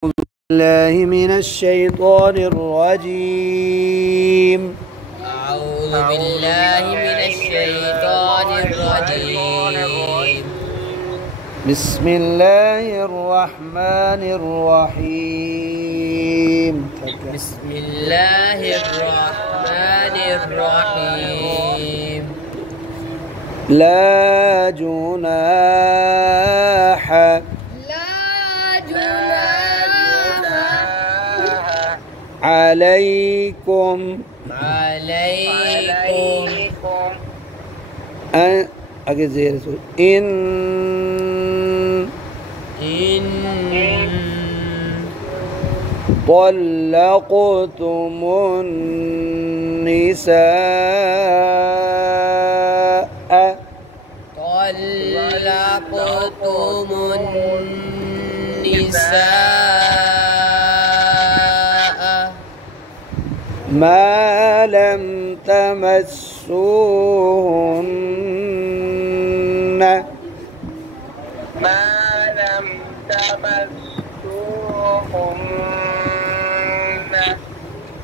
بالله من الشيطان الرجيم. أعوذ بالله من الشيطان الرجيم. بسم الله الرحمن الرحيم. بسم الله الرحمن الرحيم. لا جناح عليكم आगे ज़ेर इन طلقتم ما لم تمسوهن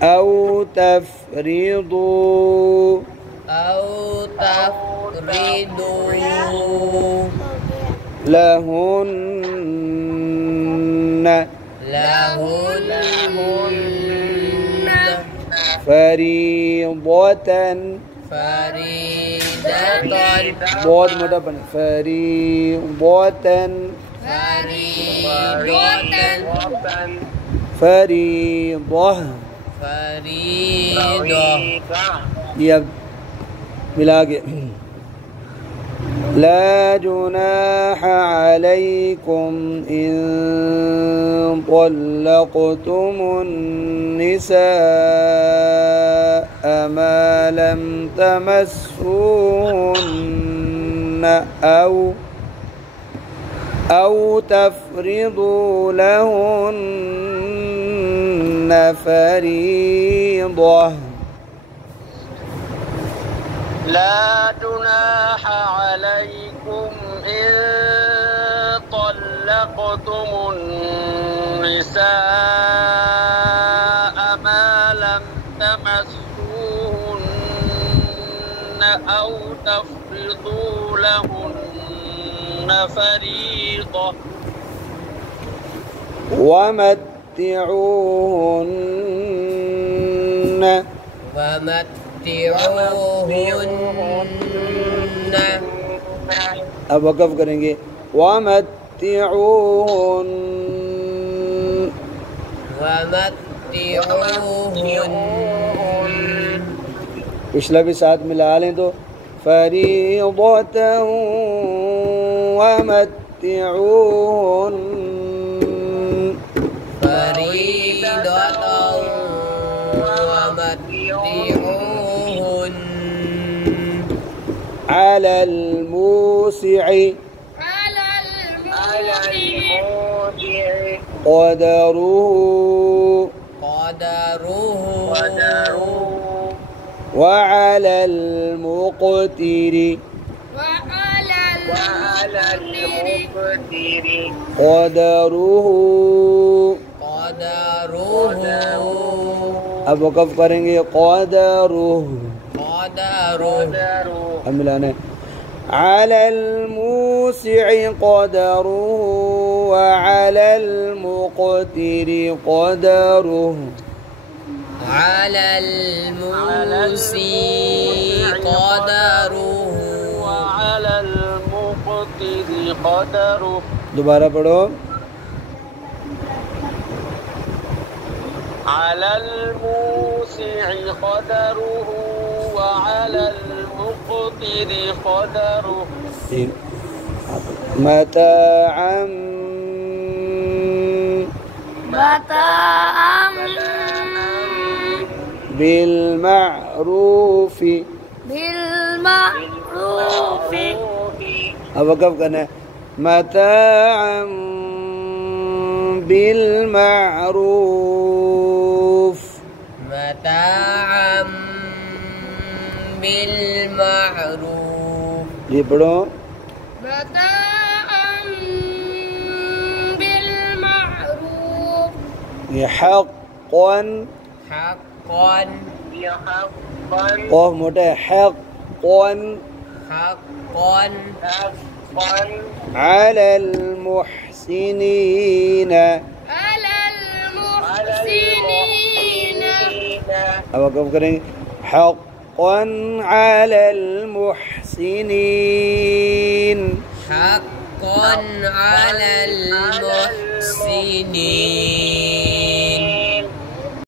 أو تفرضوا لهن فريضة बहुत मोटा बने फरीضة ये अब मिला के لا جناح عليكم إن طلقتم النساء ما لم تمسوهن أو تفرضوا لهن فريضة. لا جناح عليكم إن طلقتم النساء ما لم تمسوهن أو تفرضوا لهن فريضة ومتعوهن अब वक़फ़ करेंगे वमत्तिऊहुन पिछला भी साथ मिला लें तो फरीदतन वमत्तिऊहुन على الموسع قدره وعلى المقتر قدره. अब वक़फ़ करेंगे قدره अब मिलाने على الموسع قدره وعلى المقتر قدره. على الموسع قدره وعلى المقتر قدره. दोबारा पढ़ो على الموسع قدره وعلى المقتر قدره متاعا بالمعروف अब वक़फ़ करना है متاعا بالمعروف ये पढ़ो متاعا بالمعروف حقا حقا حقا قاف موٹا حقا حقا حقا على المحسنين على المحسنين अब कब करेंगे حقا على المحسنين حقا على المحسنين